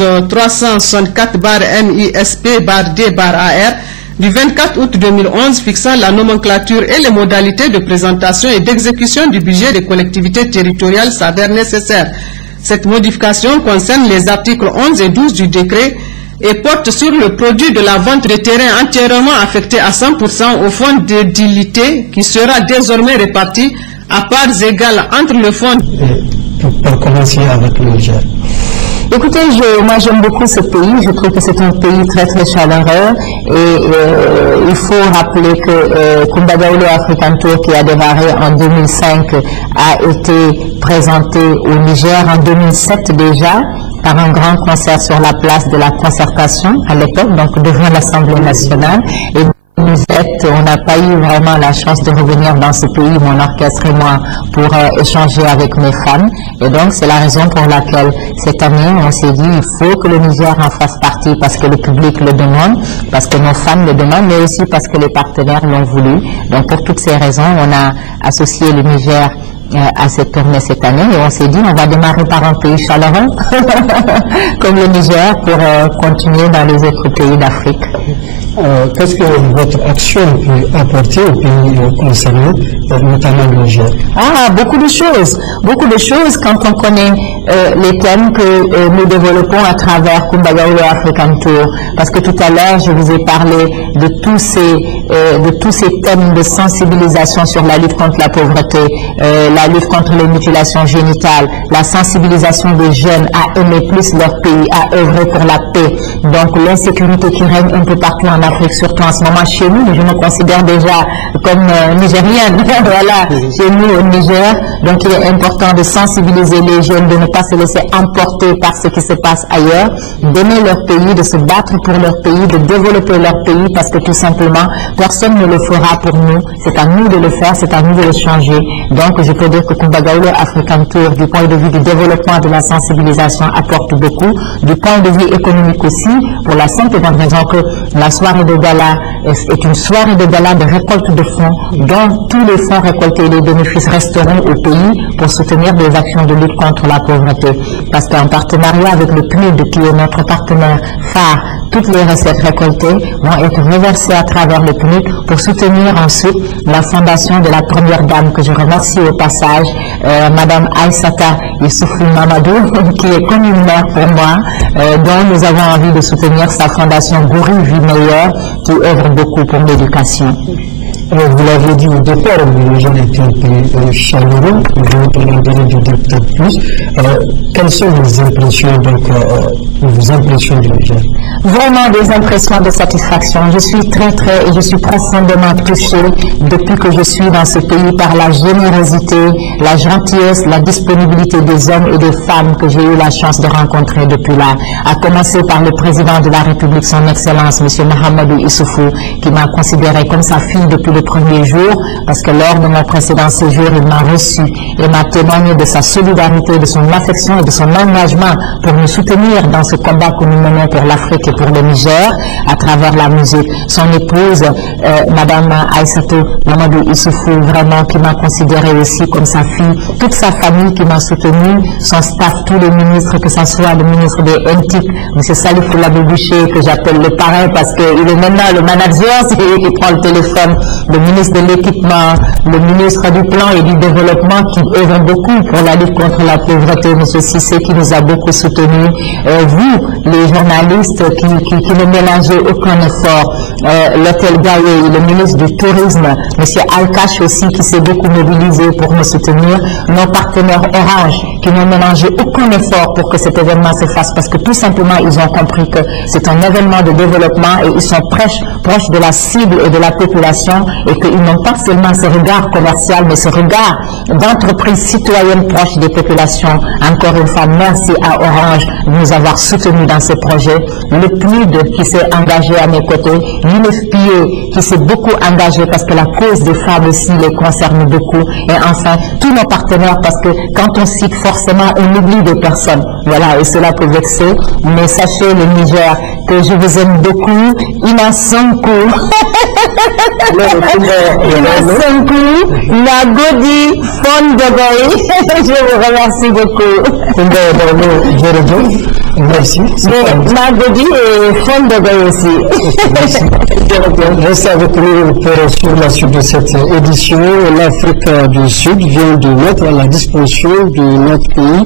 364-MISP-D-AR du 24 août 2011 fixant la nomenclature et les modalités de présentation et d'exécution du budget des collectivités territoriales s'avère nécessaire. Cette modification concerne les articles 11 et 12 du décret et porte sur le produit de la vente de terrain entièrement affecté à 100% au fonds d'édilité qui sera désormais réparti à parts égales entre le fonds. Pour commencer avec le Niger. Écoutez, moi j'aime beaucoup ce pays, je trouve que c'est un pays très très chaleureux et il faut rappeler que Koumba-Gawlo African Tour qui a démarré en 2005 a été présenté au Niger en 2007 déjà par un grand concert sur la place de la concertation à l'époque, donc devant l'Assemblée nationale. Et on n'a pas eu vraiment la chance de revenir dans ce pays, mon orchestre et moi, pour échanger avec mes fans. Et donc, c'est la raison pour laquelle cette année, on s'est dit, il faut que le Niger en fasse partie parce que le public le demande, parce que nos fans le demandent, mais aussi parce que les partenaires l'ont voulu. Donc, pour toutes ces raisons, on a associé le Niger à cette tournée cette année et on s'est dit on va démarrer par un pays chaleureux comme le Niger pour continuer dans les autres pays d'Afrique. Qu'est-ce que votre action peut apporter aux pays concernés, notamment le Niger? Beaucoup de choses quand on connaît les thèmes que nous développons à travers Koumba-Gawlo African Tour, parce que tout à l'heure je vous ai parlé de tous ces thèmes de sensibilisation sur la lutte contre la pauvreté, la lutte contre les mutilations génitales, la sensibilisation des jeunes à aimer plus leur pays, à œuvrer pour la paix, donc l'insécurité qui règne un peu partout en Afrique, surtout en ce moment chez nous, mais je me considère déjà comme nigérienne, voilà, chez nous au Niger, donc il est important de sensibiliser les jeunes, de ne pas se laisser emporter par ce qui se passe ailleurs, d'aimer leur pays, de se battre pour leur pays, de développer leur pays, parce que tout simplement, personne ne le fera pour nous, c'est à nous de le faire, c'est à nous de le changer. Donc je peux dire que Koumba-Gawlo African Tour, du point de vue du développement de la sensibilisation, apporte beaucoup, du point de vue économique aussi, pour la simple et bonne raison que la soirée de gala est une soirée de gala de récolte de fonds, dont tous les fonds récoltés et les bénéfices resteront au pays pour soutenir des actions de lutte contre la pauvreté. Parce qu'en partenariat avec le PNUD, qui est notre partenaire phare, toutes les recettes récoltées vont être reversées à travers le PNUD pour soutenir ensuite la fondation de la première dame, que je remercie au passage, Madame Aïssata Issoufou Mamadou, qui est comme une mère pour moi, dont nous avons envie de soutenir sa fondation Gouri Vie Meilleure, qui œuvre beaucoup pour l'éducation. Vous l'avez dit au départ, les gens étaient un peu chaleureux, je vais vous demander de dire peut-être plus. Quelles sont vos impressions, du Niger? Vraiment des impressions de satisfaction. Je suis je suis profondément touchée depuis que je suis dans ce pays par la générosité, la gentillesse, la disponibilité des hommes et des femmes que j'ai eu la chance de rencontrer depuis là. À commencer par le président de la République, son Excellence, M. Mahamadou Issoufou, qui m'a considéré comme sa fille depuis le premier jour, parce que lors de mon précédent séjour, il m'a reçu et m'a témoigné de sa solidarité, de son affection et de son engagement pour nous soutenir dans ce combat que nous menons pour l'Afrique et pour le Niger à travers la musique. Son épouse, Madame Aïssatou Mamadou Issoufou, vraiment qui m'a considéré aussi comme sa fille, toute sa famille qui m'a soutenu, son staff, tous les ministres, que ce soit le ministre des NTIC, M. Salif Labébouché, que j'appelle le parrain parce qu'il est maintenant le manager, c'est lui qui prend le téléphone, le ministre de l'équipement, le ministre du plan et du développement qui œuvre beaucoup pour la lutte contre la pauvreté, M. Sissé qui nous a beaucoup soutenus, vous, les journalistes qui ne mélangez aucun effort, l'hôtel Gaïe, le ministre du tourisme, M. Alkash aussi qui s'est beaucoup mobilisé pour nous soutenir, nos partenaires Orange qui n'ont mélangé aucun effort pour que cet événement se fasse parce que tout simplement ils ont compris que c'est un événement de développement et ils sont proches de la cible et de la population et qu'ils n'ont pas seulement ce regard commercial mais ce regard d'entreprise citoyenne proche des populations. Encore une fois, merci à Orange de nous avoir soutenus dans ce projet, le PNUD qui s'est engagé à mes côtés, l'UNFPA qui s'est beaucoup engagé parce que la cause des femmes aussi les concerne beaucoup et enfin tous nos partenaires parce que quand on cite forcément on oublie des personnes, voilà, et cela peut vexer, mais sachez le Niger que je vous aime beaucoup, Ina Sonko Nagodi Fondogoy. Je vous remercie beaucoup. Merci. Nagodi et Fondogoy aussi. Restez avec nous pour sur la suite de cette édition. L'Afrique du Sud vient de mettre à la disposition de notre pays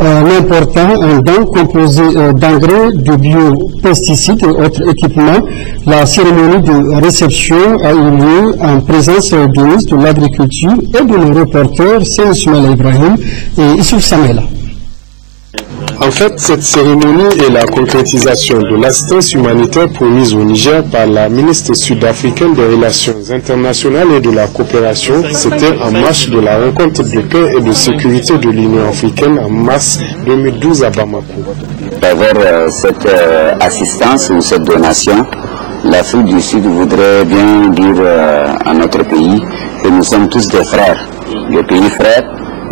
un important don composé d'engrais, de biopesticides et autres équipements. La cérémonie de réception a eu lieu en présence du ministre de l'Agriculture et de nos reporters Seyni Ismaïla Ibrahim et Issouf Samela. En fait, cette cérémonie est la concrétisation de l'assistance humanitaire promise au Niger par la ministre sud-africaine des Relations internationales et de la coopération. C'était en marge de la rencontre de paix et de sécurité de l'Union africaine en mars 2012 à Bamako. D'avoir cette assistance ou cette donation, l'Afrique du Sud voudrait bien dire à notre pays que nous sommes tous des frères, des pays frères,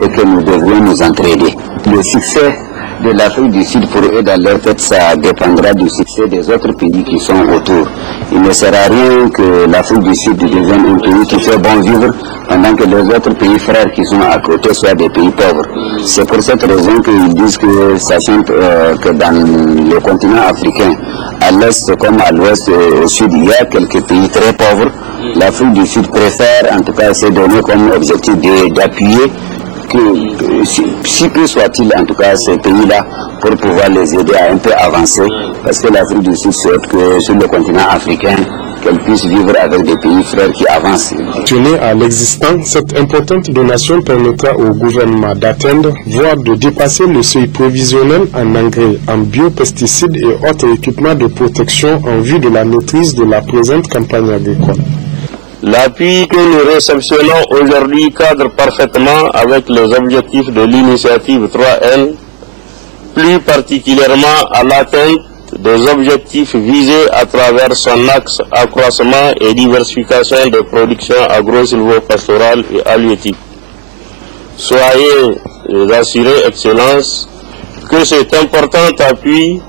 et que nous devrions nous entraider. Le succès de l'Afrique du Sud pour eux dans leur tête, ça dépendra du succès des autres pays qui sont autour. Il ne sert à rien que l'Afrique du Sud devienne un pays qui fait bon vivre pendant que les autres pays frères qui sont à côté soient des pays pauvres. C'est pour cette raison qu'ils disent que, sachant que dans le continent africain, à l'est comme à l'ouest et au sud, il y a quelques pays très pauvres, l'Afrique du Sud préfère en tout cas se donner comme objectif d'appuyer que, si peu soit-il en tout cas ces pays-là, pour pouvoir les aider à un peu avancer, parce que l'Afrique du Sud souhaite que sur le continent africain, qu'elle puisse vivre avec des pays frères qui avancent. Tenue à l'existant, cette importante donation permettra au gouvernement d'atteindre, voire de dépasser le seuil prévisionnel en engrais, en biopesticides et autres équipements de protection en vue de la maîtrise de la présente campagne agricole. L'appui que nous réceptionnons aujourd'hui cadre parfaitement avec les objectifs de l'initiative 3N, plus particulièrement à l'atteinte des objectifs visés à travers son axe accroissement et diversification des productions agro-silvopastorales et halieutiques. Soyez assurés, Excellence, que cet important appui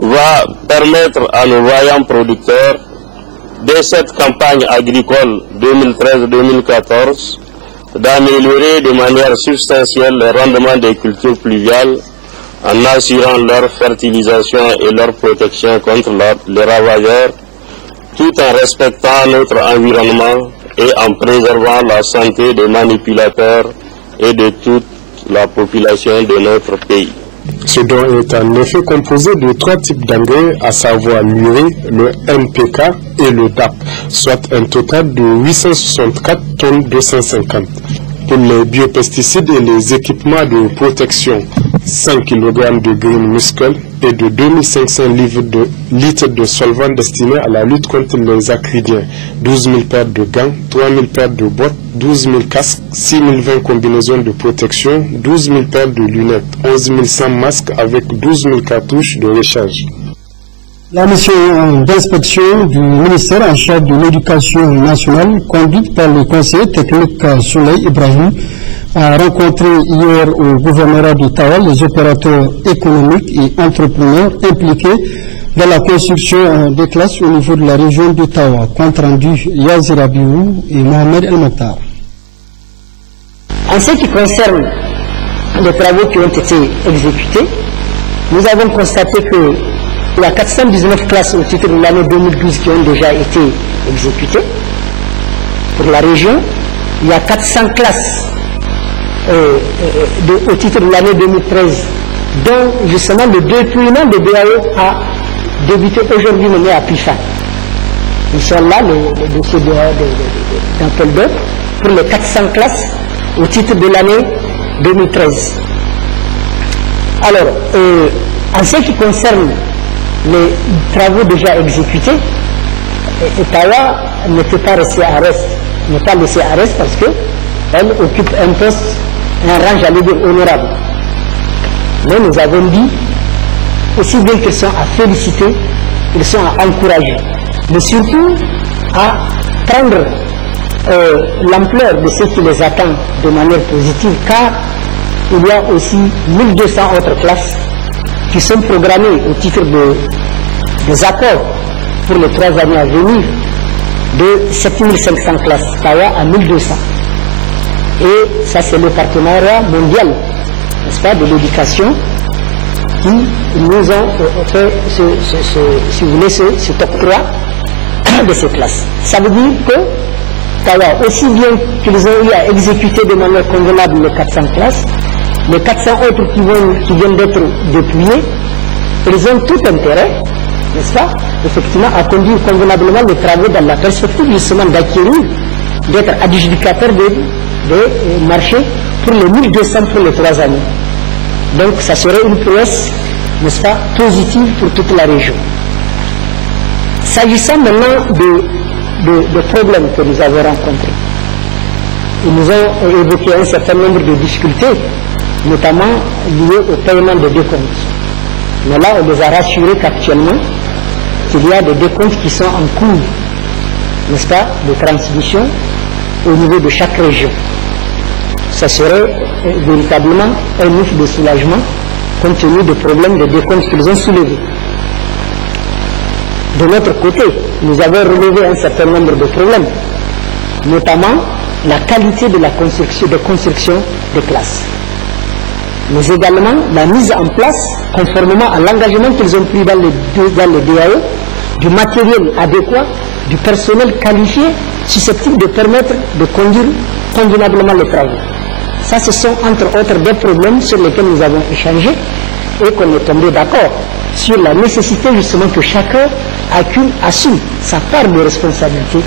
va permettre à nos vaillants producteurs, dès cette campagne agricole 2013-2014, d'améliorer de manière substantielle le rendement des cultures pluviales en assurant leur fertilisation et leur protection contre les ravageurs, tout en respectant notre environnement et en préservant la santé des manipulateurs et de toute la population de notre pays. Ce don est en effet composé de 3 types d'engrais, à savoir l'urée, le NPK et le DAP, soit un total de 864 tonnes 250. Pour les biopesticides et les équipements de protection, 5 kg de Green Muscle et de 2500 litres de solvant destinés à la lutte contre les acridiens, 12 000 paires de gants, 3 000 paires de bottes, 12 000 casques, 6 020 combinaisons de protection, 12 000 paires de lunettes, 11 100 masques avec 12 000 cartouches de recharge. La mission d'inspection du ministère en charge de l'éducation nationale, conduite par le conseiller technique Soleil Ibrahim, a rencontré hier au gouvernorat d'Ottawa les opérateurs économiques et entrepreneurs impliqués dans la construction des classes au niveau de la région d'Ottawa. Compte rendu Yazir Abiou et Mohamed El Mokhtar. En ce qui concerne les travaux qui ont été exécutés, nous avons constaté que il y a 419 classes au titre de l'année 2012 qui ont déjà été exécutées pour la région. Il y a 400 classes au titre de l'année 2013 dont justement le déploiement de BAO a débuté aujourd'hui mené à Pifa. Nous sommes là, le dossier d'appel d'offres pour les 400 classes au titre de l'année 2013. Alors, en ce qui concerne les travaux déjà exécutés, Ottawa ne peut pas rester à reste, ne pas laisser à reste parce qu'elle occupe un poste, un rang, j'allais dire, honorable. Mais nous avons dit, aussi bien qu'ils sont à féliciter, ils sont à encourager, mais surtout à prendre l'ampleur de ce qui les attend de manière positive, car il y a aussi 1200 autres classes qui sont programmées au titre des accords pour les 3 années à venir de 7500 classes, Tawa à 1200. Et ça, c'est le partenariat mondial, n'est-ce pas, de l'éducation qui nous ont fait, si vous voulez, cet octroi de ces classes. Ça veut dire que Tawa, aussi bien qu'ils ont eu à exécuter de manière convenable les 400 classes, les 400 autres qui viennent d'être déployés, ils ont tout intérêt, n'est-ce pas, effectivement, à conduire convenablement les travaux dans la perspective justement d'acquérir, d'être adjudicateur des marchés pour les 1200 pour les 3 années. Donc ça serait une prouesse, n'est-ce pas, positive pour toute la région. S'agissant maintenant de problèmes que nous avons rencontrés, nous avons évoqué un certain nombre de difficultés, notamment liées au paiement des décomptes. Mais là, on les a rassurés qu'actuellement, qu'il y a des décomptes qui sont en cours, n'est-ce pas, de transmission au niveau de chaque région. Ça serait véritablement un ouf de soulagement compte tenu des problèmes de décompte qu'ils ont soulevés. De notre côté, nous avons relevé un certain nombre de problèmes, notamment la qualité de la construction des classes, mais également la mise en place, conformément à l'engagement qu'ils ont pris dans les DAO, du matériel adéquat, du personnel qualifié, susceptible de permettre de conduire convenablement les travaux. Ça, ce sont entre autres des problèmes sur lesquels nous avons échangé et qu'on est tombé d'accord sur la nécessité justement que chacun assume sa part de responsabilité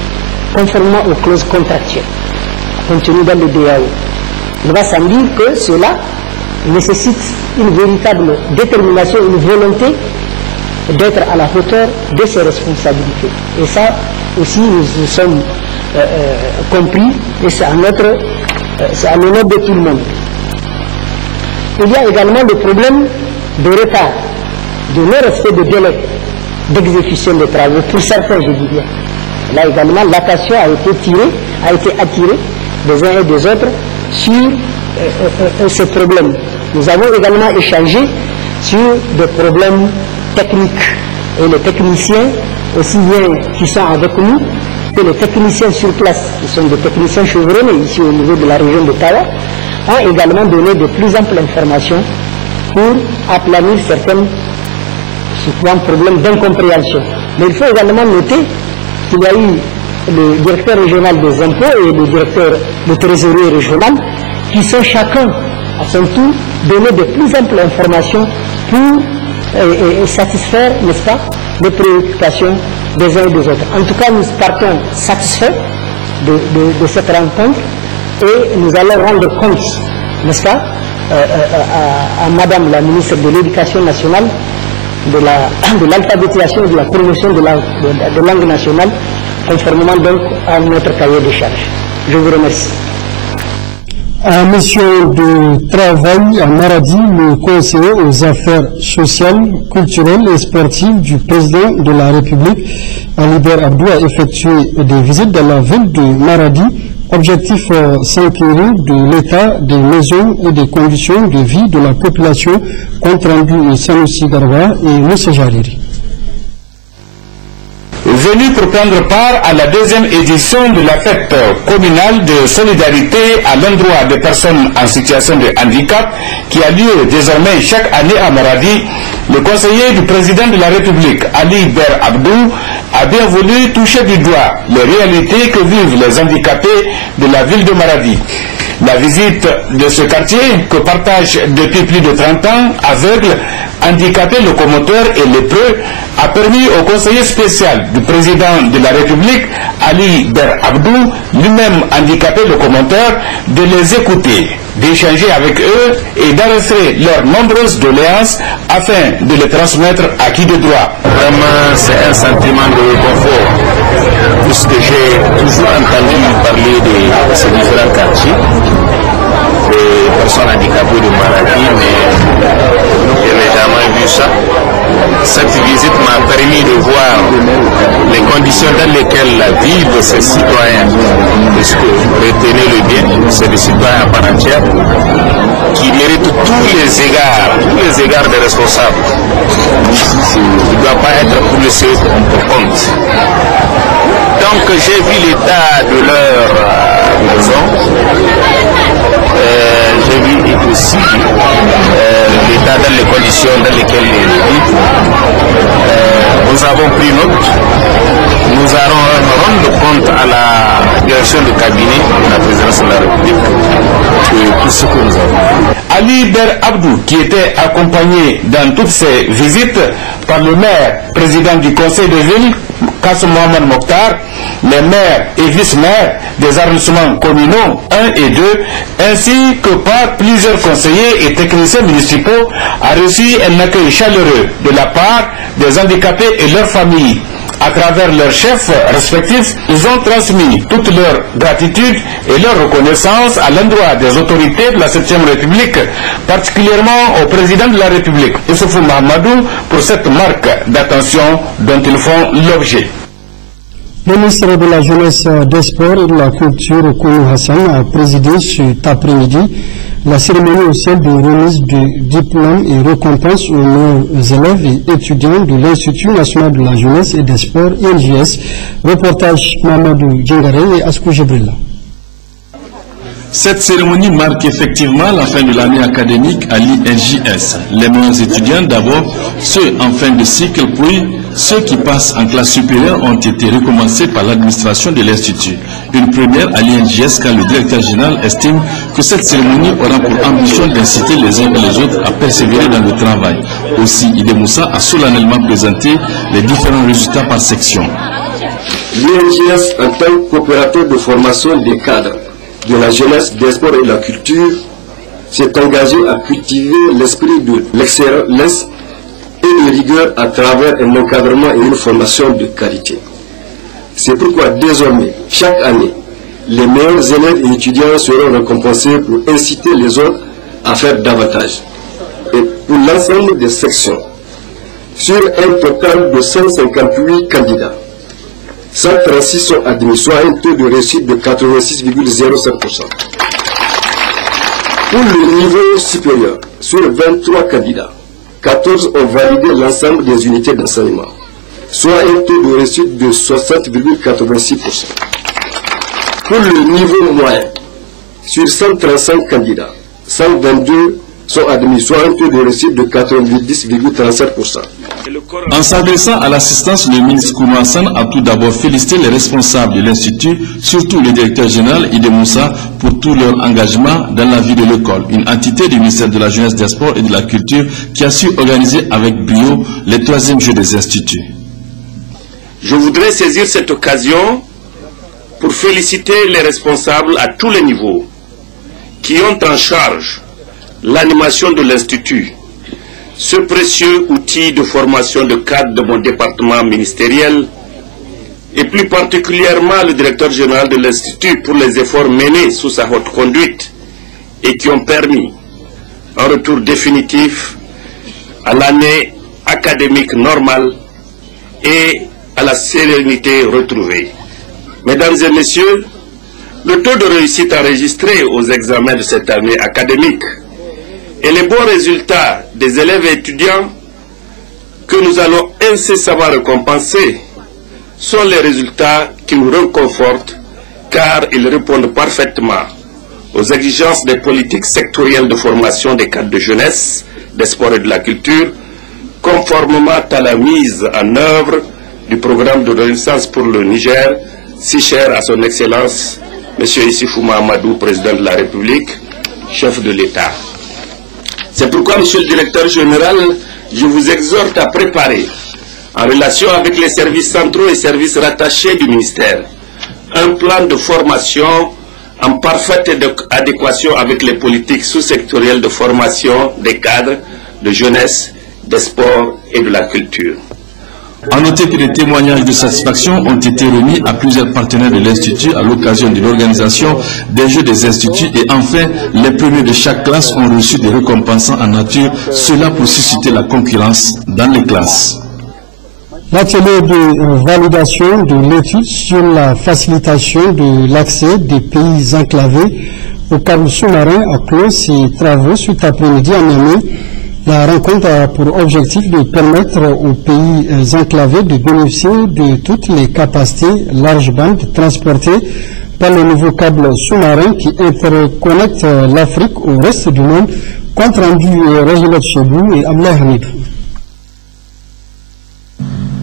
conformément aux clauses contractuelles contenues dans le DAO. Il va sans dire que cela nécessite une véritable détermination, une volonté d'être à la hauteur de ses responsabilités. Et ça aussi, nous sommes compris et c'est à l'honneur de tout le monde. Il y a également le problème de retard, de non-respect de délai d'exécution des travaux, pour certains, je dis bien. Là également, l'attention a été attirée des uns et des autres sur ces problèmes. Nous avons également échangé sur des problèmes techniques. Et les techniciens, aussi bien qui sont avec nous, que les techniciens sur place, qui sont des techniciens chevronnés ici au niveau de la région de Tawa, ont également donné de plus amples informations pour aplanir certains problèmes d'incompréhension. Mais il faut également noter qu'il y a eu le directeur régional des impôts et le directeur de trésorerie régional qui sont chacun, à son tour, donné de plus amples informations pour satisfaire, n'est-ce pas, les préoccupations des uns et des autres. En tout cas, nous partons satisfaits de cette rencontre et nous allons rendre compte, n'est-ce pas, à Madame la ministre de l'Éducation nationale, de l'alphabétisation et de la promotion de langue nationale, conformément donc à notre cahier de charges. Je vous remercie. En mission de travail à Maradi, le conseiller aux affaires sociales, culturelles et sportives du président de la République, Alibert Abdou, a effectué des visites dans la ville de Maradi. Objectif s'inquiéter de l'état des maisons et des conditions de vie de la population, compte rendu Sanoussi Garba et Moussa Jariri. Venu pour prendre part à la deuxième édition de la fête communale de solidarité à l'endroit des personnes en situation de handicap qui a lieu désormais chaque année à Maradi, le conseiller du président de la République, Alibert Abdou, a bien voulu toucher du doigt les réalités que vivent les handicapés de la ville de Maradi. La visite de ce quartier, que partagent depuis plus de 30 ans aveugles, handicapés, locomoteurs et lépreux, a permis au conseiller spécial du président de la République, Ali Ber Abdou, lui-même handicapé locomoteur, de les écouter, d'échanger avec eux et d'enregistrer leurs nombreuses doléances afin de les transmettre à qui de droit. Vraiment, c'est un sentiment de réconfort, puisque j'ai toujours entendu parler de ces différents quartiers, des personnes handicapées de Maradi, mais je n'ai jamais vu ça. Cette visite m'a permis de voir les conditions dans lesquelles vivent ces citoyens, puisque, retenez-le bien, c'est des citoyens à part entière, qui méritent tous les égards des responsables. Il ne doit pas être pour laisser pour compte. Donc j'ai vu l'état de leur maison. J'ai vu aussi l'état dans les conditions dans lesquelles ils vivent. Nous avons pris note. Nous allons rendre compte à la direction du cabinet de la présidence de la République de tout ce que nous avons. Ali Ber Abdou, qui était accompagné dans toutes ces visites par le maire, président du conseil de ville, Kassem Mohamed Mokhtar, les maires et vice-maires des arrondissements communaux 1 et 2, ainsi que par plusieurs conseillers et techniciens municipaux, a reçu un accueil chaleureux de la part des handicapés et leurs familles. À travers leurs chefs respectifs, ils ont transmis toute leur gratitude et leur reconnaissance à l'endroit des autorités de la 7e République, particulièrement au président de la République, Issoufou Mahamadou, pour cette marque d'attention dont ils font l'objet. Le ministre de la Jeunesse, des Sports et de la Culture, Kounou Hassan, a présidé cet après-midi la cérémonie officielle de remise du diplôme et récompense aux meilleurs élèves et étudiants de l'Institut national de la jeunesse et des sports, INJS. Reportage Mamadou Djengare et Askou Jebrilla. Cette cérémonie marque effectivement la fin de l'année académique à l'INJS. Les meilleurs étudiants d'abord, ceux en fin de cycle, puis ceux qui passent en classe supérieure ont été récompensés par l'administration de l'Institut. Une première à l'INJS car le directeur général estime que cette cérémonie aura pour ambition d'inciter les uns et les autres à persévérer dans le travail. Aussi, Idé Moussa a solennellement présenté les différents résultats par section. L'INJS, en tant qu'opérateur de formation des cadres de la jeunesse, des sports et de la culture, s'est engagé à cultiver l'esprit de l'excellence et de rigueur à travers un encadrement et une formation de qualité. C'est pourquoi désormais, chaque année, les meilleurs élèves et étudiants seront récompensés pour inciter les autres à faire davantage. Et pour l'ensemble des sections, sur un total de 158 candidats, 136 sont admis, soit un taux de réussite de 86,07%. Pour le niveau supérieur, sur 23 candidats, 14 ont validé l'ensemble des unités d'enseignement, soit un taux de réussite de 60,86%. Pour le niveau moyen, sur 135 candidats, 122 sont admis, soit un taux de réussite de 90,37%. En s'adressant à l'assistance, le ministre Kounou Hassan a tout d'abord félicité les responsables de l'Institut, surtout le directeur général Idé Moussa, pour tout leur engagement dans la vie de l'école, une entité du ministère de la Jeunesse, des Sports et de la Culture qui a su organiser avec brio les 3e Jeux des Instituts. Je voudrais saisir cette occasion pour féliciter les responsables à tous les niveaux qui ont en charge l'animation de l'Institut, ce précieux outil de formation de cadre de mon département ministériel, et plus particulièrement le directeur général de l'Institut pour les efforts menés sous sa haute conduite et qui ont permis un retour définitif à l'année académique normale et à la sérénité retrouvée. Mesdames et messieurs, le taux de réussite enregistré aux examens de cette année académique et les bons résultats des élèves et étudiants que nous allons incessamment récompenser sont les résultats qui nous réconfortent car ils répondent parfaitement aux exigences des politiques sectorielles de formation des cadres de jeunesse, des sports et de la culture, conformément à la mise en œuvre du programme de renaissance pour le Niger, si cher à son Excellence, M. Issoufou Mahamadou, président de la République, chef de l'État. C'est pourquoi, Monsieur le Directeur Général, je vous exhorte à préparer, en relation avec les services centraux et services rattachés du ministère, un plan de formation en parfaite adéquation avec les politiques sous-sectorielles de formation des cadres de jeunesse, des sports et de la culture. A noter que des témoignages de satisfaction ont été remis à plusieurs partenaires de l'Institut à l'occasion de l'organisation des Jeux des Instituts et enfin, les premiers de chaque classe ont reçu des récompenses en nature, cela pour susciter la concurrence dans les classes. L'atelier de validation de l'étude sur la facilitation de l'accès des pays enclavés au câble sous-marin a clos ses travaux cet après-midi à Niamey. La rencontre a pour objectif de permettre aux pays enclavés de bénéficier de toutes les capacités large bande transportées par le nouveau câble sous-marin qui interconnecte l'Afrique au reste du monde. Compte rendu Rajilat Chebou et Abla Hamid.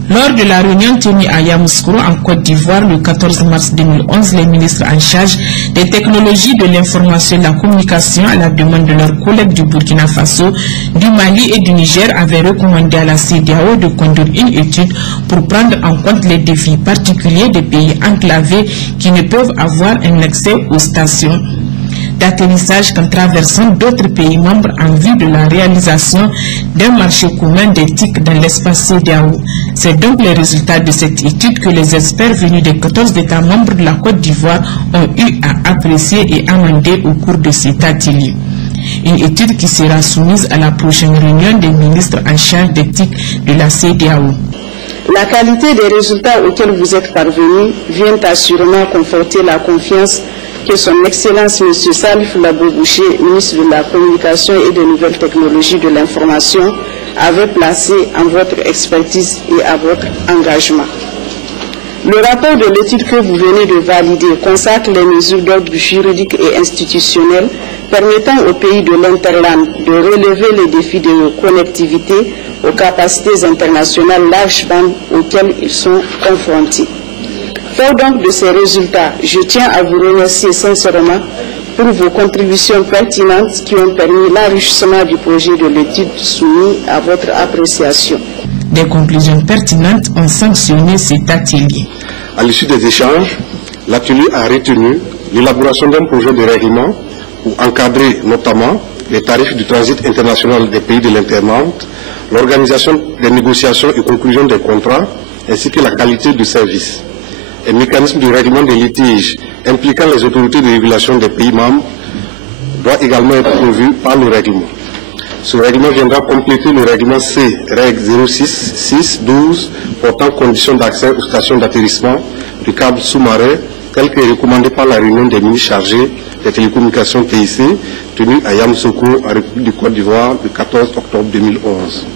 Lors de la réunion tenue à Yamoussoukro en Côte d'Ivoire le 14 mars 2011, les ministres en charge des technologies de l'information et de la communication à la demande de leurs collègues du Burkina Faso, du Mali et du Niger avaient recommandé à la CEDEAO de conduire une étude pour prendre en compte les défis particuliers des pays enclavés qui ne peuvent avoir un accès aux stations d'atterrissage qu'en traversant d'autres pays membres en vue de la réalisation d'un marché commun des TIC dans l'espace CEDEAO. C'est donc les résultats de cette étude que les experts venus des 14 États membres de la Côte d'Ivoire ont eu à apprécier et amender au cours de cet atelier. Une étude qui sera soumise à la prochaine réunion des ministres en charge des TIC de la CEDEAO. La qualité des résultats auxquels vous êtes parvenus vient assurément conforter la confiance que son Excellence M. Salif Labo-Boucher, ministre de la Communication et des Nouvelles Technologies de l'Information, avait placé en votre expertise et à votre engagement. Le rapport de l'étude que vous venez de valider consacre les mesures d'ordre juridique et institutionnel permettant aux pays de l'Interland de relever les défis de connectivité aux capacités internationales large bande auxquelles ils sont confrontés. Fort donc de ces résultats, je tiens à vous remercier sincèrement pour vos contributions pertinentes qui ont permis l'enrichissement du projet de l'étude soumis à votre appréciation. Des conclusions pertinentes ont sanctionné cet atelier. À l'issue des échanges, l'atelier a retenu l'élaboration d'un projet de règlement pour encadrer notamment les tarifs du transit international des pays de l'Interland, l'organisation des négociations et conclusion des contrats, ainsi que la qualité du service. Un mécanisme de règlement des litiges impliquant les autorités de régulation des pays membres doit également être prévu par le règlement. Ce règlement viendra compléter le règlement C, règle 06-6-12, portant conditions d'accès aux stations d'atterrissement du câble sous-marin, tel que recommandé par la réunion des ministres chargés des télécommunications TIC, tenue à Yamoussoukro, en République de Côte d'Ivoire, le 14 octobre 2011.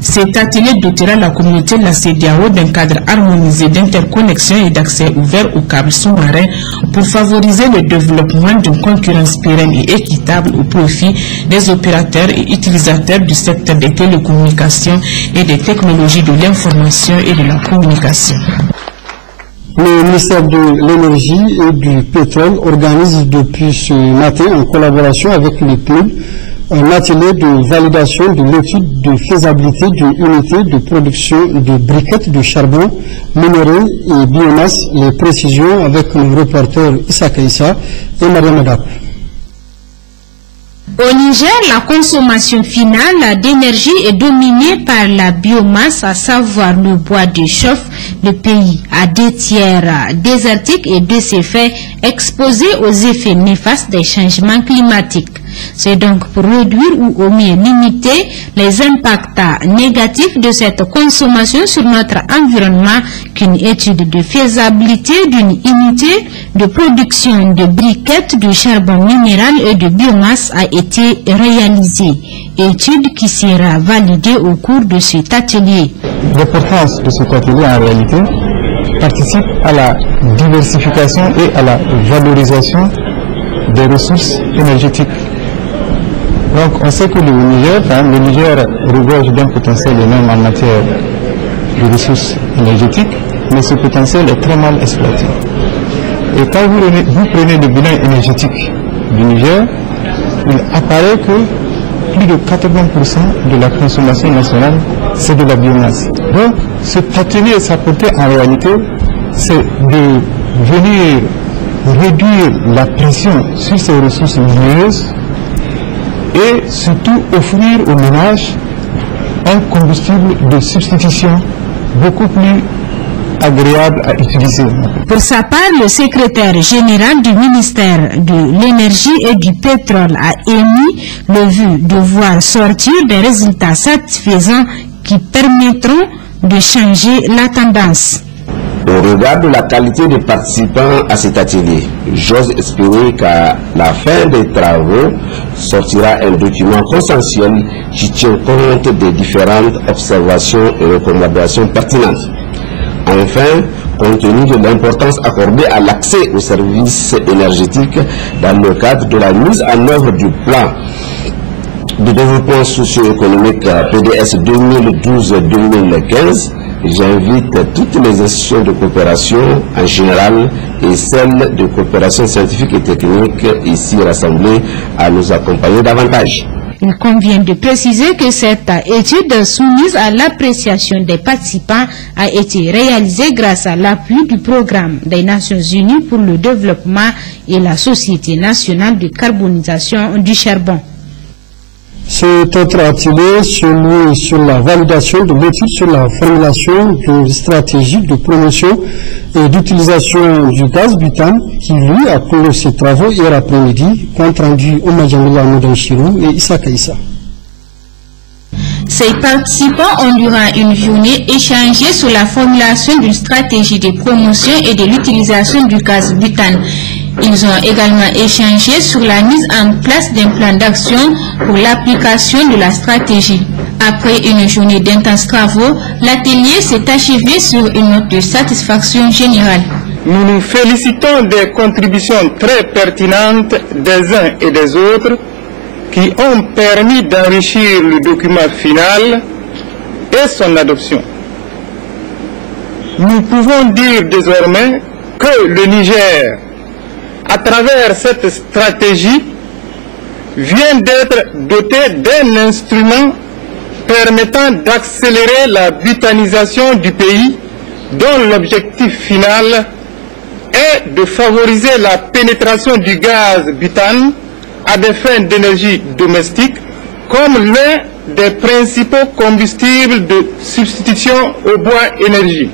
Cet atelier dotera la communauté de la CEDEAO d'un cadre harmonisé d'interconnexion et d'accès ouvert aux câbles sous-marins pour favoriser le développement d'une concurrence pérenne et équitable au profit des opérateurs et utilisateurs du secteur des télécommunications et des technologies de l'information et de la communication. Le ministère de l'Énergie et du Pétrole organise depuis ce matin, en collaboration avec le PNUD, un atelier de validation de l'étude de faisabilité d'une unité de production de briquettes de charbon, minerais et biomasse. Les précisions avec le reporter Issa Kaïssa et Mariam Adap. Au Niger, la consommation finale d'énergie est dominée par la biomasse, à savoir le bois de chauffe. Le pays a 2 tiers désertiques et de ces faits exposés aux effets néfastes des changements climatiques. C'est donc pour réduire ou au mieux limiter les impacts négatifs de cette consommation sur notre environnement qu'une étude de faisabilité d'une unité de production de briquettes de charbon minéral et de biomasse a été réalisée. Étude qui sera validée au cours de cet atelier. L'importance de cet atelier en réalité participe à la diversification et à la valorisation des ressources énergétiques. Donc on sait que le Niger regorge d'un potentiel énorme en matière de ressources énergétiques, mais ce potentiel est très mal exploité. Et quand vous prenez le bilan énergétique du Niger, il apparaît que plus de 80% de la consommation nationale, c'est de la biomasse. Donc cet atelier, sa portée en réalité, c'est de venir réduire la pression sur ces ressources minéreuses et surtout offrir aux ménages un combustible de substitution beaucoup plus agréable à utiliser. Pour sa part, le secrétaire général du ministère de l'Énergie et du Pétrole a émis le vœu de voir sortir des résultats satisfaisants qui permettront de changer la tendance. Au regard de la qualité des participants à cet atelier, j'ose espérer qu'à la fin des travaux sortira un document consensuel qui tient compte des différentes observations et recommandations pertinentes. Enfin, compte tenu de l'importance accordée à l'accès aux services énergétiques dans le cadre de la mise en œuvre du plan de développement socio-économique PDS 2012-2015, j'invite toutes les institutions de coopération en général et celles de coopération scientifique et technique ici rassemblées à nous accompagner davantage. Il convient de préciser que cette étude soumise à l'appréciation des participants a été réalisée grâce à l'appui du programme des Nations Unies pour le développement et la Société nationale de carbonisation du charbon. Cet autre atelier, celui sur la validation de l'étude sur la formulation d'une stratégie de promotion et d'utilisation du gaz butane, qui lui a clos ses travaux hier après-midi, compte rendu Oumar Jamila Moudanchirou et Issa Kaïssa. Ces participants ont durant une journée échangé sur la formulation d'une stratégie de promotion et de l'utilisation du gaz butane. Ils ont également échangé sur la mise en place d'un plan d'action pour l'application de la stratégie. Après une journée d'intenses travaux, l'atelier s'est achevé sur une note de satisfaction générale. Nous nous félicitons des contributions très pertinentes des uns et des autres qui ont permis d'enrichir le document final et son adoption. Nous pouvons dire désormais que le Niger, à travers cette stratégie, vient d'être doté d'un instrument permettant d'accélérer la butanisation du pays, dont l'objectif final est de favoriser la pénétration du gaz butane à des fins d'énergie domestique comme l'un des principaux combustibles de substitution au bois énergie.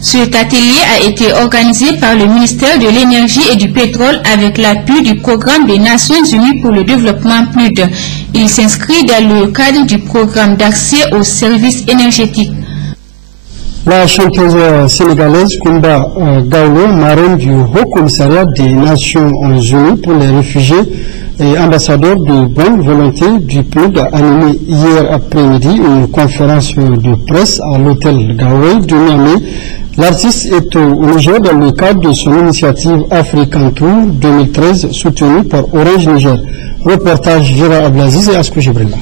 Cet atelier a été organisé par le ministère de l'Énergie et du Pétrole avec l'appui du programme des Nations Unies pour le développement PNUD. Il s'inscrit dans le cadre du programme d'accès aux services énergétiques. La chanteuse sénégalaise Koumba Gawlo, marraine du Haut Commissariat des Nations Unies pour les réfugiés et ambassadeur de bonne volonté du PNUD, a animé hier après-midi une conférence de presse à l'hôtel Gawé de Niamey. L'artiste est au Niger dans le cadre de son initiative African Tour 2013 soutenue par Orange Niger. Reportage Gérard Ablaziz et Askou Jibrilla.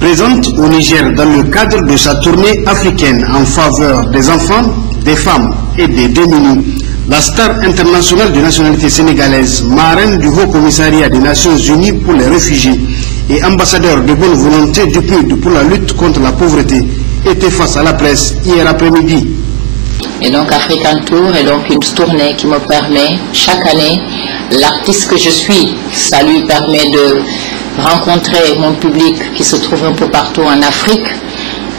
Présente au Niger dans le cadre de sa tournée africaine en faveur des enfants, des femmes et des démunis, la star internationale de nationalité sénégalaise, marraine du Haut Commissariat des Nations Unies pour les réfugiés et ambassadeur de bonne volonté du PNUD pour la lutte contre la pauvreté, était face à la presse hier après-midi. Et donc African Tour est donc une tournée qui me permet chaque année, l'artiste que je suis, ça lui permet de rencontrer mon public qui se trouve un peu partout en Afrique,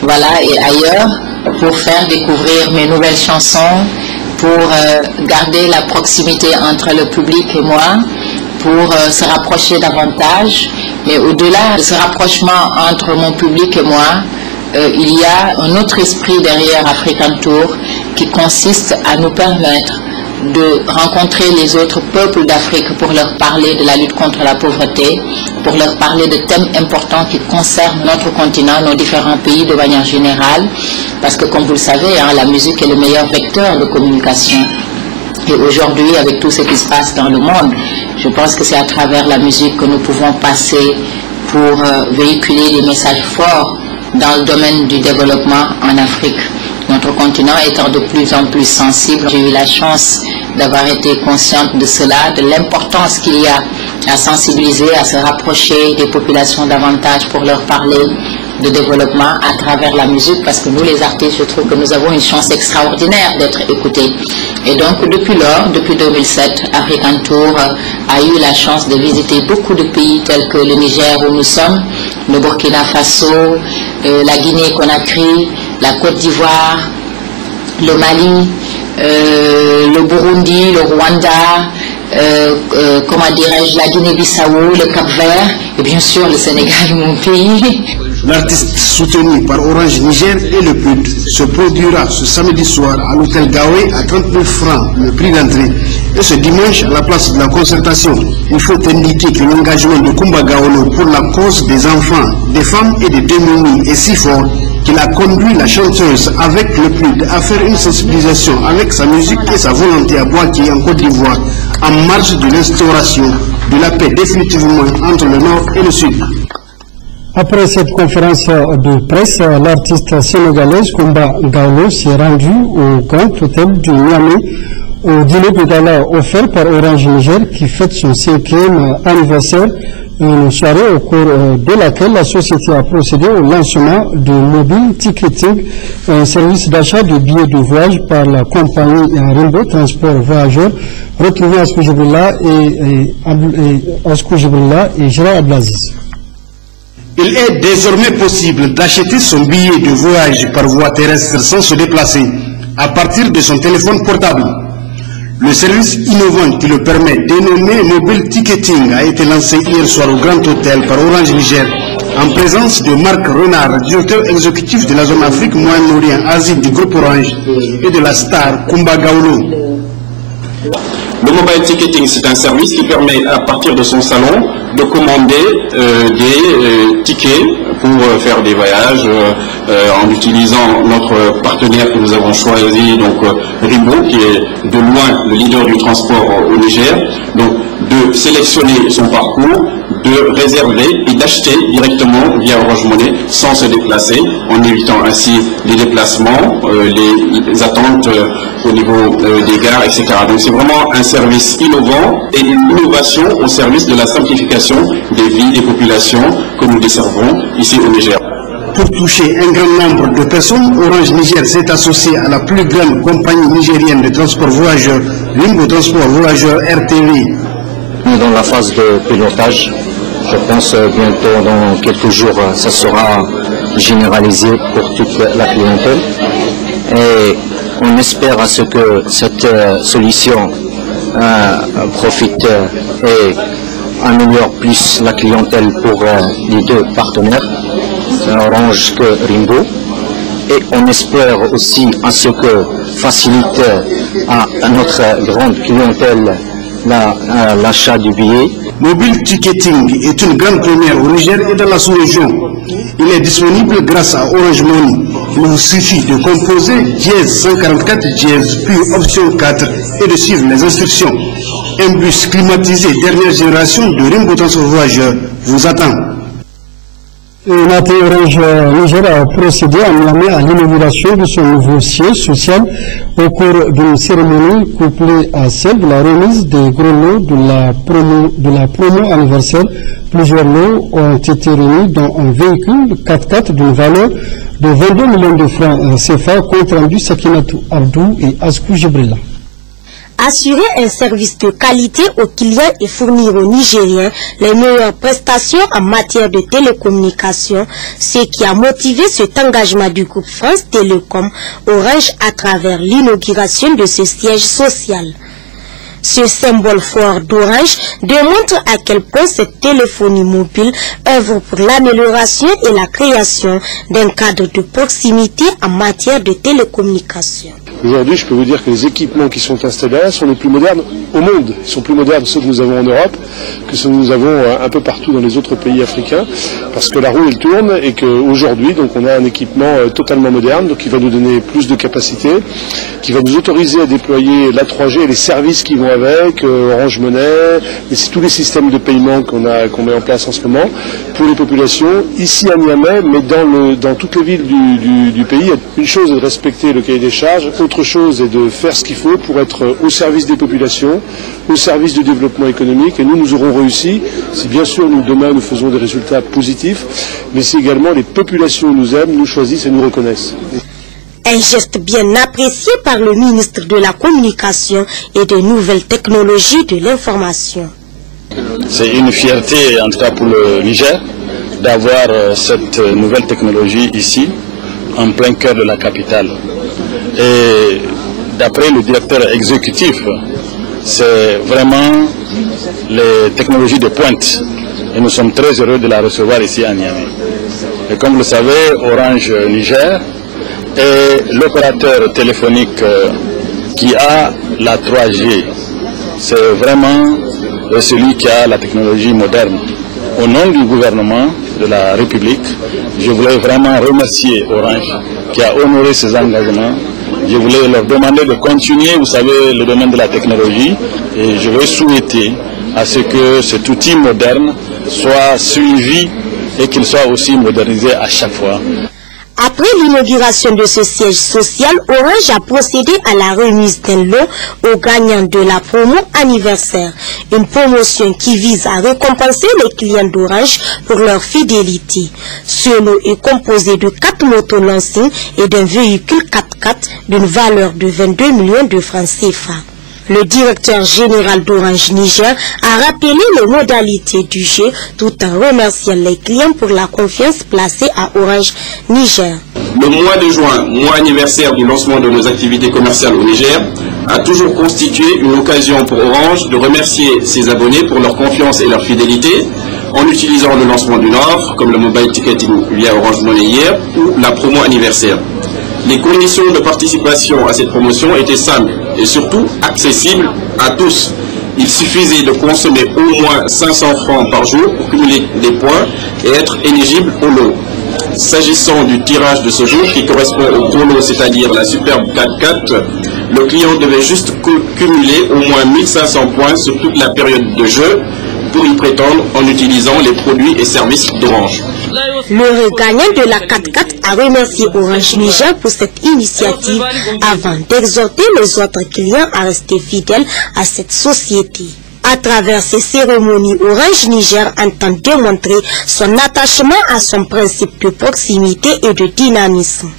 voilà, et ailleurs, pour faire découvrir mes nouvelles chansons, pour garder la proximité entre le public et moi, pour se rapprocher davantage. Mais au-delà de ce rapprochement entre mon public et moi, il y a un autre esprit derrière African Tour qui consiste à nous permettre de rencontrer les autres peuples d'Afrique pour leur parler de la lutte contre la pauvreté, pour leur parler de thèmes importants qui concernent notre continent, nos différents pays de manière générale, parce que comme vous le savez, la musique est le meilleur vecteur de communication. Et aujourd'hui, avec tout ce qui se passe dans le monde, je pense que c'est à travers la musique que nous pouvons passer pour véhiculer des messages forts dans le domaine du développement en Afrique. Notre continent étant de plus en plus sensible, j'ai eu la chance d'avoir été consciente de cela, de l'importance qu'il y a à sensibiliser, à se rapprocher des populations davantage pour leur parler de développement à travers la musique, parce que nous les artistes, je trouve que nous avons une chance extraordinaire d'être écoutés. Et donc depuis lors, depuis 2007, African Tour a eu la chance de visiter beaucoup de pays tels que le Niger où nous sommes, le Burkina Faso, la Guinée-Conakry, la Côte d'Ivoire, le Mali, le Burundi, le Rwanda, comment dirais-je, la Guinée-Bissau, le Cap-Vert et bien sûr le Sénégal, mon pays. L'artiste soutenu par Orange Niger et le PUD se produira ce samedi soir à l'hôtel Gawé à 30 000 francs le prix d'entrée. Et ce dimanche à la place de la concertation. Il faut indiquer que l'engagement de Kumba Gawolo pour la cause des enfants, des femmes et des démunis est si fort qu'il a conduit la chanteuse avec le PUD à faire une sensibilisation avec sa musique et sa volonté à Boaké en Côte d'Ivoire en marge de l'instauration de la paix définitivement entre le Nord et le Sud. Après cette conférence de presse, l'artiste sénégalaise Kumba Gawolo s'est rendu au Grand Hôtel du Niamey au dîner de gala offert par Orange Niger qui fête son 5e anniversaire. Une soirée au cours de laquelle la société a procédé au lancement de Mobile Ticketing, un service d'achat de billets de voyage par la compagnie Rainbow Transport Voyageurs. Retrouvez Askou Jibrilla et Gérard Ablaziz. Il est désormais possible d'acheter son billet de voyage par voie terrestre sans se déplacer à partir de son téléphone portable. Le service innovant qui le permet, dénommé Mobile Ticketing, a été lancé hier soir au Grand Hôtel par Orange Niger, en présence de Marc Renard, directeur exécutif de la zone Afrique, Moyen-Orient, Asie du groupe Orange, et de la star Kumba Gawolo. Le Mobile Ticketing, c'est un service qui permet, à partir de son salon, de commander des tickets pour faire des voyages en utilisant notre partenaire que nous avons choisi, donc Rainbow, qui est de loin le leader du transport au Niger. Donc de sélectionner son parcours, de réserver et d'acheter directement via Orange Money sans se déplacer, en évitant ainsi les déplacements, les attentes au niveau des gares, etc. Donc c'est vraiment un service innovant et une innovation au service de la simplification des vies des populations que nous desservons ici au Niger. Pour toucher un grand nombre de personnes, Orange Niger s'est associé à la plus grande compagnie nigérienne de transport voyageurs, Rainbow Transport Voyageurs RTV. Dans la phase de pilotage, je pense bientôt dans quelques jours, ça sera généralisé pour toute la clientèle. Et on espère à ce que cette solution profite et améliore plus la clientèle pour les deux partenaires, Orange que Rainbow. Et on espère aussi à ce que facilite à notre grande clientèle l'achat du billet. Mobile Ticketing est une grande première au Niger et dans la sous-région. Il est disponible grâce à Orange Money. Il vous suffit de composer dièse 144 dièse puis option 4 et de suivre les instructions. Un bus climatisé dernière génération de Rainbow Transport Voyageurs vous attend. Orange Niger a procédé à Niamey à l'inauguration de son nouveau siège social au cours d'une cérémonie couplée à celle de la remise des gros lots de la promo anniversaire. Plusieurs lots ont été remis dans un véhicule 4x4 d'une valeur de 22 millions de francs CFA, compte rendu Sakinatou Abdou et Askou Jibrilla. Assurer un service de qualité aux clients et fournir aux Nigériens les meilleures prestations en matière de télécommunications, ce qui a motivé cet engagement du groupe France Télécom Orange à travers l'inauguration de ce siège social. Ce symbole fort d'Orange démontre à quel point cette téléphonie mobile œuvre pour l'amélioration et la création d'un cadre de proximité en matière de télécommunications. Aujourd'hui, je peux vous dire que les équipements qui sont installés là sont les plus modernes au monde. Ils sont plus modernes ceux que nous avons en Europe que ceux que nous avons un peu partout dans les autres pays africains, parce que la roue elle tourne et qu'aujourd'hui donc on a un équipement totalement moderne, donc qui va nous donner plus de capacité, qui va nous autoriser à déployer la 3G et les services qui vont avec, Orange Money, et c'est tous les systèmes de paiement qu'on met en place en ce moment pour les populations ici à Niamey, mais dans toutes les villes du pays. Une chose est de respecter le cahier des charges. Autre chose est de faire ce qu'il faut pour être au service des populations, au service du développement économique. Et nous aurons réussi. Si bien sûr, demain, nous faisons des résultats positifs, mais si également les populations nous aiment, nous choisissent et nous reconnaissent. Un geste bien apprécié par le ministre de la Communication et des Nouvelles Technologies de l'Information. C'est une fierté, en tout cas pour le Niger, d'avoir cette nouvelle technologie ici, en plein cœur de la capitale. Et d'après le directeur exécutif, c'est vraiment les technologies de pointe. Et nous sommes très heureux de la recevoir ici à Niamey. Et comme vous le savez, Orange Niger est l'opérateur téléphonique qui a la 3G. C'est vraiment celui qui a la technologie moderne. Au nom du gouvernement de la République, je voulais vraiment remercier Orange qui a honoré ses engagements. Je voulais leur demander de continuer, vous savez, le domaine de la technologie, et je vais souhaiter à ce que cet outil moderne soit suivi et qu'il soit aussi modernisé à chaque fois. Après l'inauguration de ce siège social, Orange a procédé à la remise d'un lot aux gagnants de la promo anniversaire. Une promotion qui vise à récompenser les clients d'Orange pour leur fidélité. Ce lot est composé de 4 motos lancées et d'un véhicule 4x4 d'une valeur de 22 millions de francs CFA. Le directeur général d'Orange Niger a rappelé les modalités du jeu tout en remerciant les clients pour la confiance placée à Orange Niger. Le mois de juin, mois anniversaire du lancement de nos activités commerciales au Niger, a toujours constitué une occasion pour Orange de remercier ses abonnés pour leur confiance et leur fidélité en utilisant le lancement d'une offre comme le mobile ticketing via Orange Money hier ou la promo anniversaire. Les conditions de participation à cette promotion étaient simples et surtout accessibles à tous. Il suffisait de consommer au moins 500 francs par jour pour cumuler des points et être éligible au lot. S'agissant du tirage de ce jour qui correspond au gros lot, c'est-à-dire la superbe 4x4, le client devait juste cumuler au moins 1500 points sur toute la période de jeu pour y prétendre en utilisant les produits et services d'Orange. Le gagnant de la 4x4 a remercié Orange Niger pour cette initiative avant d'exhorter les autres clients à rester fidèles à cette société. À travers ces cérémonies, Orange Niger entend démontrer son attachement à son principe de proximité et de dynamisme.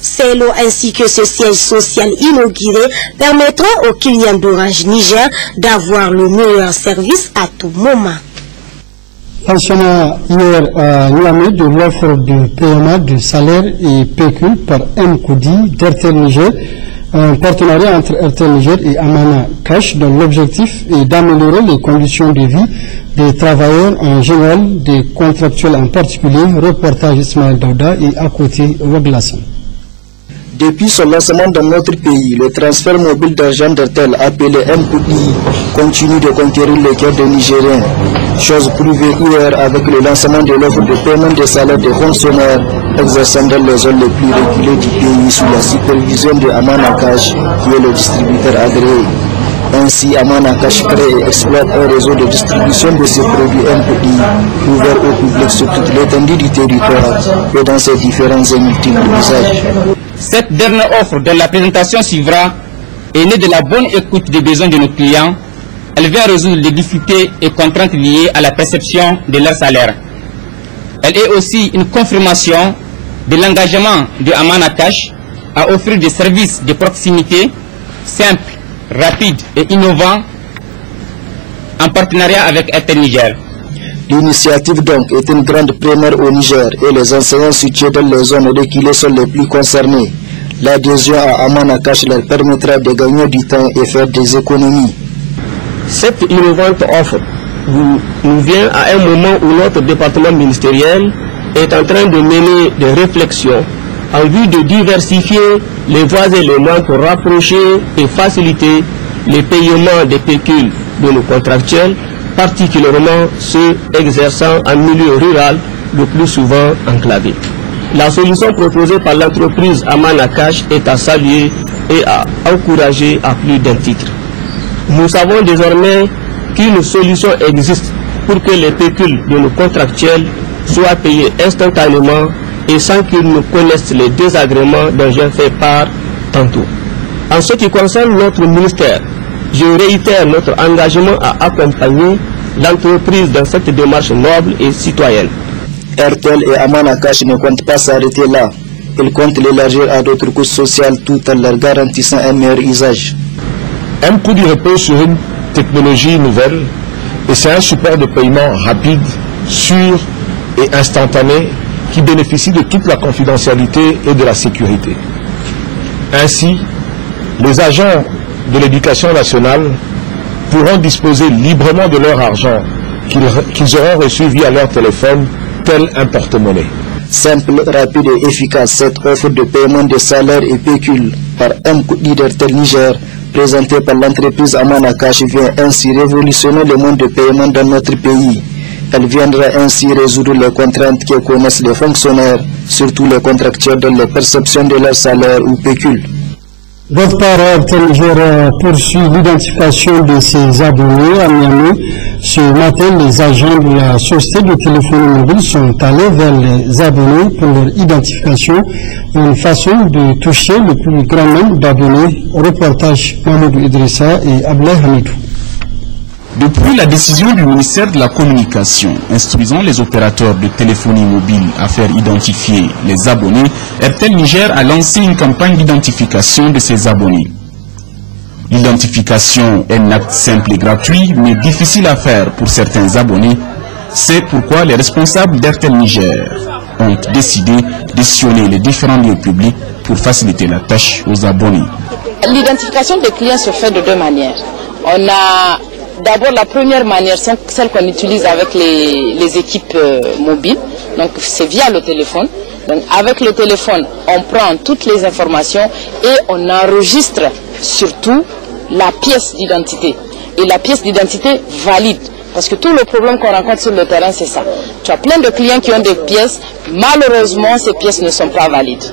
Ces lots ainsi que ce siège social inauguré permettront aux clients d'Orange Niger d'avoir le meilleur service à tout moment. Lancement hier à Niamey de l'offre de paiement de salaire et pécule par M-Koudi d'Airtel Niger, un partenariat entre Airtel Niger et Amana Cash dont l'objectif est d'améliorer les conditions de vie des travailleurs en général, des contractuels en particulier. Reportage Ismaël Daouda et à côté Waglasson. Depuis son lancement dans notre pays, le transfert mobile d'argent d'Airtel appelé M-Koudi continue de conquérir les cœurs des Nigériens. Chose prouvée hier avec le lancement de l'offre de paiement des salaires des fonctionnaires exerçant dans les zones les plus reculées du pays sous la supervision de Amana Cash, qui est le distributeur agréé. Ainsi, Amana Cash crée et exploite un réseau de distribution de ces produits M-Koudi ouvert au public sur toute l'étendue du territoire et dans ses différents et multiples usages. Cette dernière offre dont la présentation suivra est née de la bonne écoute des besoins de nos clients. Elle vient résoudre les difficultés et contraintes liées à la perception de leur salaire. Elle est aussi une confirmation de l'engagement de Amana Cash à offrir des services de proximité simples, rapides et innovants en partenariat avec Airtel Niger. L'initiative donc est une grande première au Niger et les enseignants situés dans les zones reculées sont les plus concernés. L'adhésion à Amana Cash leur permettra de gagner du temps et faire des économies. Cette innovante offre nous vient à un moment où notre département ministériel est en train de mener des réflexions en vue de diversifier les voies et les moyens pour rapprocher et faciliter les paiements des pécules de nos contractuels, particulièrement ceux exerçant en milieu rural, le plus souvent enclavé. La solution proposée par l'entreprise Amana Cash est à saluer et à encourager à plus d'un titre. Nous savons désormais qu'une solution existe pour que les pécules de nos contractuels soient payés instantanément et sans qu'ils ne connaissent les désagréments dont j'ai fait part tantôt. En ce qui concerne notre ministère, je réitère notre engagement à accompagner l'entreprise dans cette démarche noble et citoyenne. Airtel et Amana Cash ne comptent pas s'arrêter là. Ils comptent l'élargir à d'autres couches sociales tout en leur garantissant un meilleur usage. M-Koudi repose sur une technologie nouvelle et c'est un support de paiement rapide, sûr et instantané qui bénéficie de toute la confidentialité et de la sécurité. Ainsi, les agents de l'éducation nationale pourront disposer librement de leur argent qu'ils auront reçu via leur téléphone, tel un porte-monnaie. Simple, rapide et efficace, cette offre de paiement de salaire et pécule par M-Koudi d'Airtel Niger, présentée par l'entreprise Amanakash, vient ainsi révolutionner le monde de paiement dans notre pays. Elle viendra ainsi résoudre les contraintes que connaissent les fonctionnaires, surtout les contractuels dans la perception de leur salaire ou pécule. D'autre part, Airtel Niger poursuit l'identification de ses abonnés à Miami. Ce matin, les agents de la société de téléphonie mobile sont allés vers les abonnés pour leur identification, une façon de toucher le plus grand nombre d'abonnés. Reportage Mamadou Idrissa et Ablay Hamidou. Depuis la décision du ministère de la Communication instruisant les opérateurs de téléphonie mobile à faire identifier les abonnés, Airtel Niger a lancé une campagne d'identification de ses abonnés. L'identification est un acte simple et gratuit, mais difficile à faire pour certains abonnés. C'est pourquoi les responsables d'Airtel Niger ont décidé de sillonner les différents lieux publics pour faciliter la tâche aux abonnés. L'identification des clients se fait de deux manières. On a d'abord la première manière, celle qu'on utilise avec les équipes mobiles, donc c'est via le téléphone. Donc avec le téléphone, on prend toutes les informations et on enregistre surtout la pièce d'identité. Et la pièce d'identité valide. Parce que tout le problème qu'on rencontre sur le terrain, c'est ça. Tu as plein de clients qui ont des pièces, malheureusement ces pièces ne sont pas valides.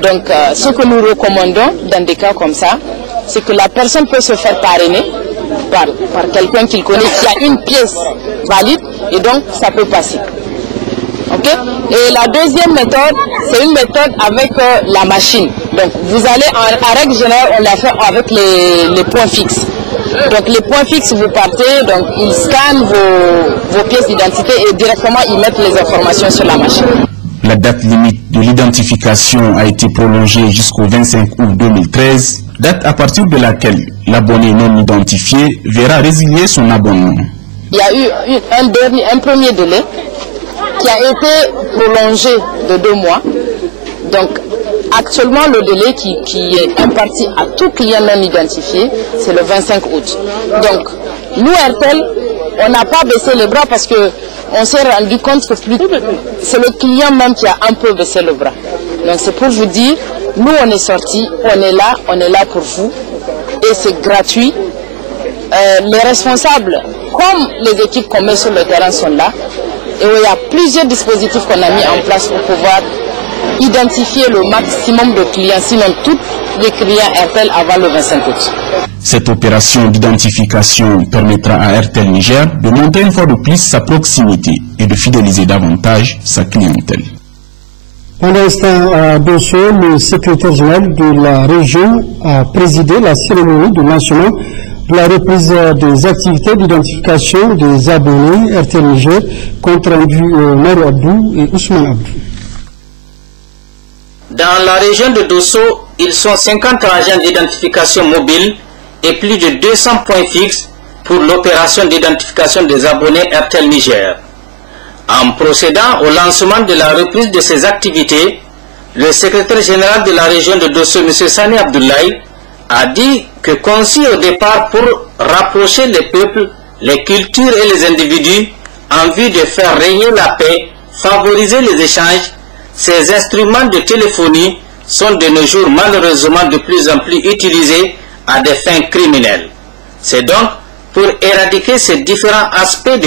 Donc ce que nous recommandons dans des cas comme ça, c'est que la personne peut se faire parrainer par quelqu'un qu'il connaît qui a une pièce valide et donc ça peut passer. Okay? Et la deuxième méthode, c'est une méthode avec la machine. Donc vous allez, en règle générale, on l'a fait avec les points fixes. Donc les points fixes, vous partez, donc ils scannent vos pièces d'identité et directement ils mettent les informations sur la machine. La date limite de l'identification a été prolongée jusqu'au 25 août 2013, date à partir de laquelle l'abonné non identifié verra résilier son abonnement. Il y a eu un premier délai qui a été prolongé de 2 mois. Donc actuellement le délai qui est imparti à tout client non identifié, c'est le 25 août. Donc nous Airtel, on n'a pas baissé les bras parce que on s'est rendu compte que c'est le client même qui a un peu baissé le bras. Donc c'est pour vous dire, nous on est sortis, on est là pour vous et c'est gratuit. Les responsables, comme les équipes qu'on met sur le terrain sont là, et il y a plusieurs dispositifs qu'on a mis en place pour pouvoir identifier le maximum de clients, sinon tous les clients Airtel avant le 25 août. Cette opération d'identification permettra à Airtel Niger de montrer une fois de plus sa proximité et de fidéliser davantage sa clientèle. Pendant ce temps, à Dosso, le secrétaire général de la région a présidé la cérémonie de lancement de la reprise des activités d'identification des abonnés Airtel Niger, compte rendu Mero Abdou et Ousmane Abdou. Dans la région de Dosso, ils sont 50 agents d'identification mobile et plus de 200 points fixes pour l'opération d'identification des abonnés Airtel Niger. En procédant au lancement de la reprise de ces activités, le secrétaire général de la région de Dosso, M. Sani Abdoulaye, a dit que conçu au départ pour rapprocher les peuples, les cultures et les individus en vue de faire régner la paix, favoriser les échanges, ces instruments de téléphonie sont de nos jours malheureusement de plus en plus utilisés à des fins criminelles. C'est donc pour éradiquer ces différents aspects de